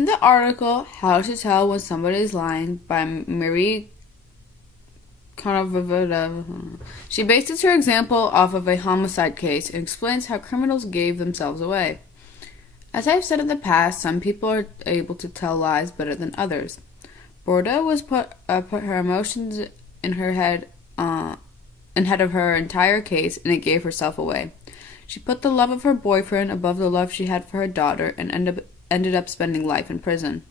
In the article, How to Tell When Somebody is Lying by Marie she bases her example off of a homicide case and explains how criminals gave themselves away. As I've said in the past, some people are able to tell lies better than others. Bordeaux was put her emotions in her head of her entire case, and it gave herself away. She put the love of her boyfriend above the love she had for her daughter and ended up spending life in prison.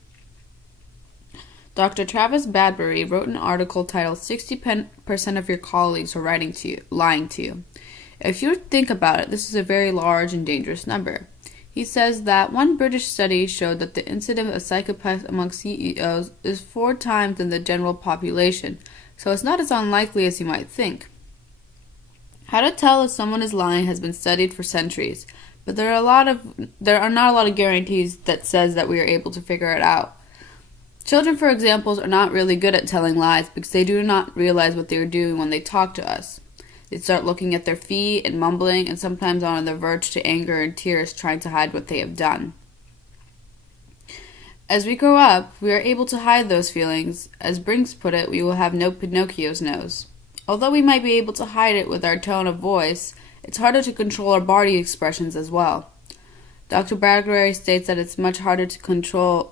Dr. Travis Bradberry wrote an article titled 60% of your colleagues are lying to you. If you think about it, this is a very large and dangerous number. He says that one British study showed that the incidence of psychopaths among CEOs is 4 times in the general population, so it's not as unlikely as you might think. How to tell if someone is lying has been studied for centuries, but there are not a lot of guarantees that says that we are able to figure it out. Children, for example, are not really good at telling lies because they do not realize what they are doing when they talk to us. They start looking at their feet and mumbling, and sometimes on the verge to anger and tears, trying to hide what they have done. As we grow up, we are able to hide those feelings. As Brinks put it, we will have no Pinocchio's nose. Although we might be able to hide it with our tone of voice, it's harder to control our body expressions as well. Dr. Bradberry states that it's much harder to control.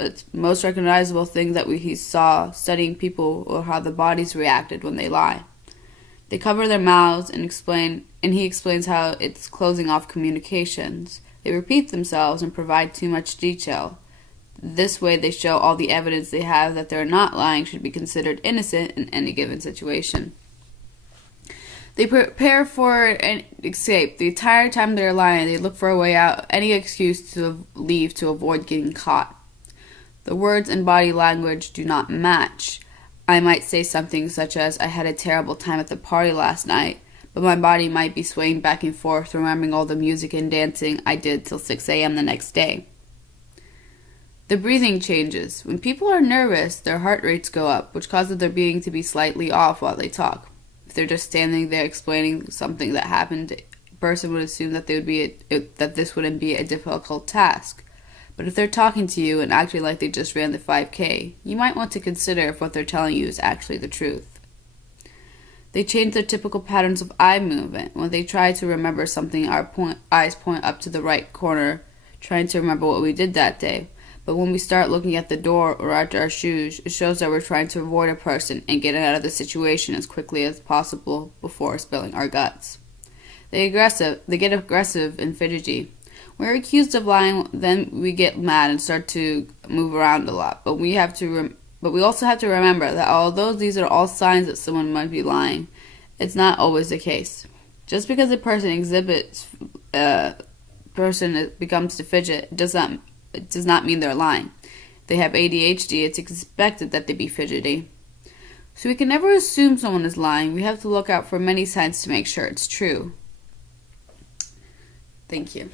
It's most recognizable thing that he saw studying people or how the bodies reacted when they lie. They cover their mouths and he explains how it's closing off communications. They repeat themselves and provide too much detail. This way they show all the evidence they have that they're not lying should be considered innocent in any given situation. They prepare for an escape. The entire time they're lying, they look for a way out, any excuse to leave to avoid getting caught. The words and body language do not match. I might say something such as, I had a terrible time at the party last night, but my body might be swaying back and forth, remembering all the music and dancing I did till 6 a.m. the next day. The breathing changes. When people are nervous, their heart rates go up, which causes their breathing to be slightly off while they talk. If they're just standing there explaining something that happened, a person would assume that that this wouldn't be a difficult task. But if they're talking to you and acting like they just ran the 5K, you might want to consider if what they're telling you is actually the truth. They change their typical patterns of eye movement. When they try to remember something, our eyes point up to the right corner, trying to remember what we did that day. But when we start looking at the door or at our shoes, it shows that we're trying to avoid a person and get out of the situation as quickly as possible before spilling our guts. They get aggressive and fidgety. When we're accused of lying, then we get mad and start to move around a lot. But we also have to remember that although these are all signs that someone might be lying, it's not always the case. Just because a person becomes to fidget, it does not mean they're lying. If they have ADHD, it's expected that they be fidgety. So we can never assume someone is lying. We have to look out for many signs to make sure it's true. Thank you.